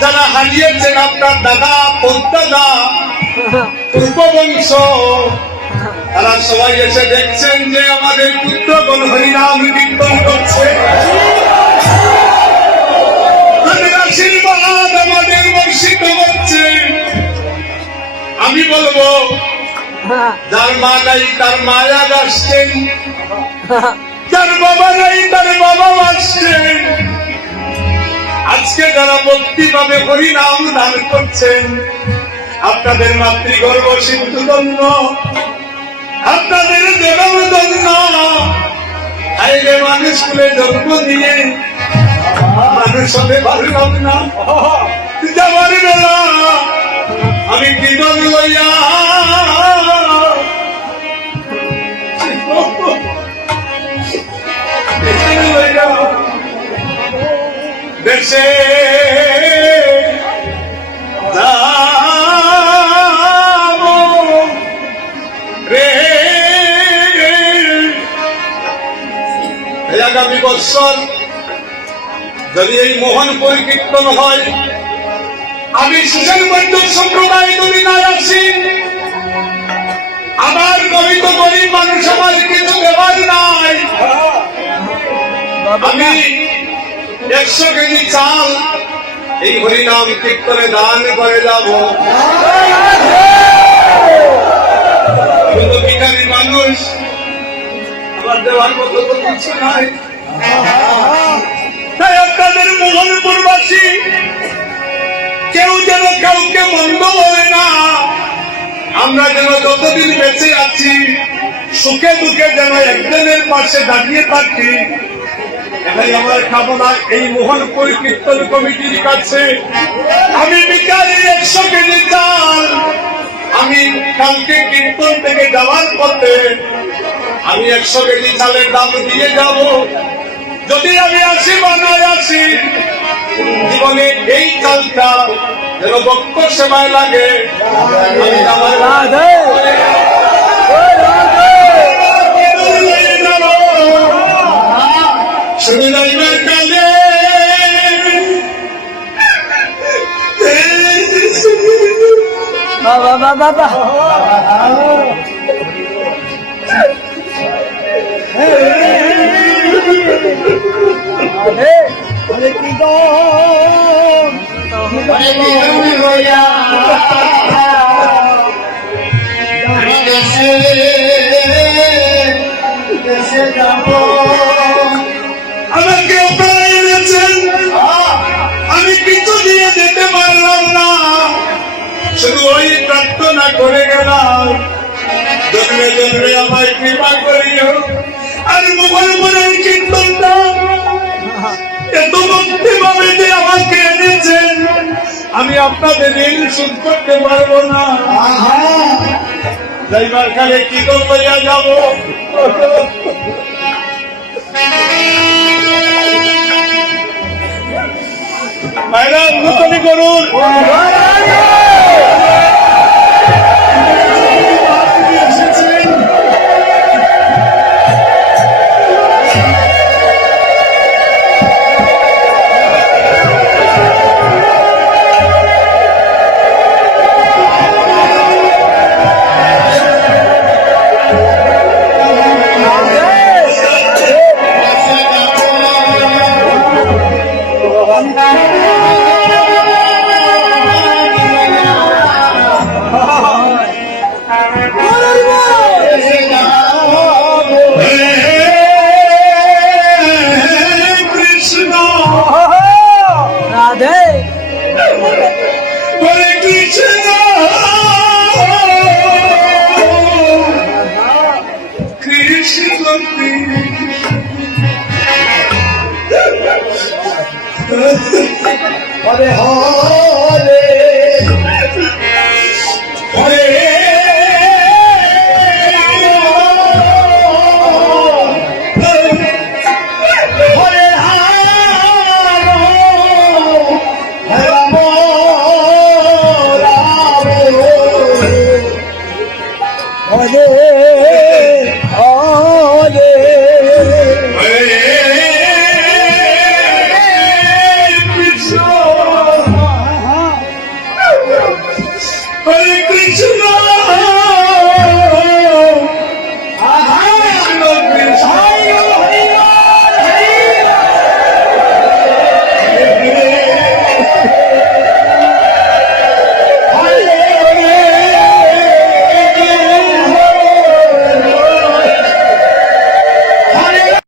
যারা হারিয়েছেন আপনার দাদা পদ্মাদা পূর্ববংশ, তারা সবাই এসে দেখছেন যে আমাদের পুত্রগণ হরিনাম কীর্তন করছে। তাদের আশীর্বাদ আমাদের বর্ষিত হচ্ছে। আমি বলবো, যার মা নাই তার মায়া আসছেন, যার বাবা নাই তার বাবা আসছেন। আজকে যারা ভক্তি ভাবে হরিনাম দান করছেন, আপনাদের মাতৃগর্ভ সিন্ধু ধন্য, আপনাদের জন্ম ধন্য। আইলে মানুষ কুলে জন্ম দিয়ে মানুষ হতে পারলাম না, যাবার বেলা আমি কীর্তন লইয়া দেশে যাবো রে। আগামী বৎসর যদি এই মোহন পরিকীর্তন হয়, আমি সুশীল বৈদ্য সম্প্রদায় যদি না আসি, আমার গরিব গরিব মানুষ আমার কিছু দেওয়ার নাই। আমি 100 কেজি চাল এই হরিনাম কীর্তনে দান করে যাব। ভিখারি মানুষ, আমার দেওয়ার মতো তো কিছু নাই। তাই আপনাদের মোহনপুরবাসী কেউ যেন কাউকে মন্দ বলে না। আমরা যেন যতদিন বেঁচে আছি সুখে দুঃখে যেন একজনের পাশে দাঁড়িয়ে থাকি, এটাই আমার কামনা। এই মোহনপুর কীর্তন কমিটির কাছে আমি ভিখারি 100 কেজি চাল, আমি কালকে কীর্তন থেকে যাওয়ার পথে আমি 100 কেজি চালের দাম দিয়ে যাব। যদি আমি আসি বা না আসি, জীবনে এই চালটা যেন ভক্ত সেবায় লাগে। আমি আমার শুনে যাইবার কালে বাবা কি গো আমাকে এনেছেন, আমি কিছু দিয়ে যেতে পারলাম না, শুধু ওই প্রার্থনা করে গেলাম, জন্মে জন্মে আমায় কৃপা করিও। আর মোহনপুরের কীর্তনটা এত ভক্তি ভাবে যে আমাকে এনেছেন, আমি আপনাদের ঋণ শোধ করতে পারবো না। যাইবার কালে কি লইয়া যাব। মায়েরা নূতনী করুন। হরে হরে হরে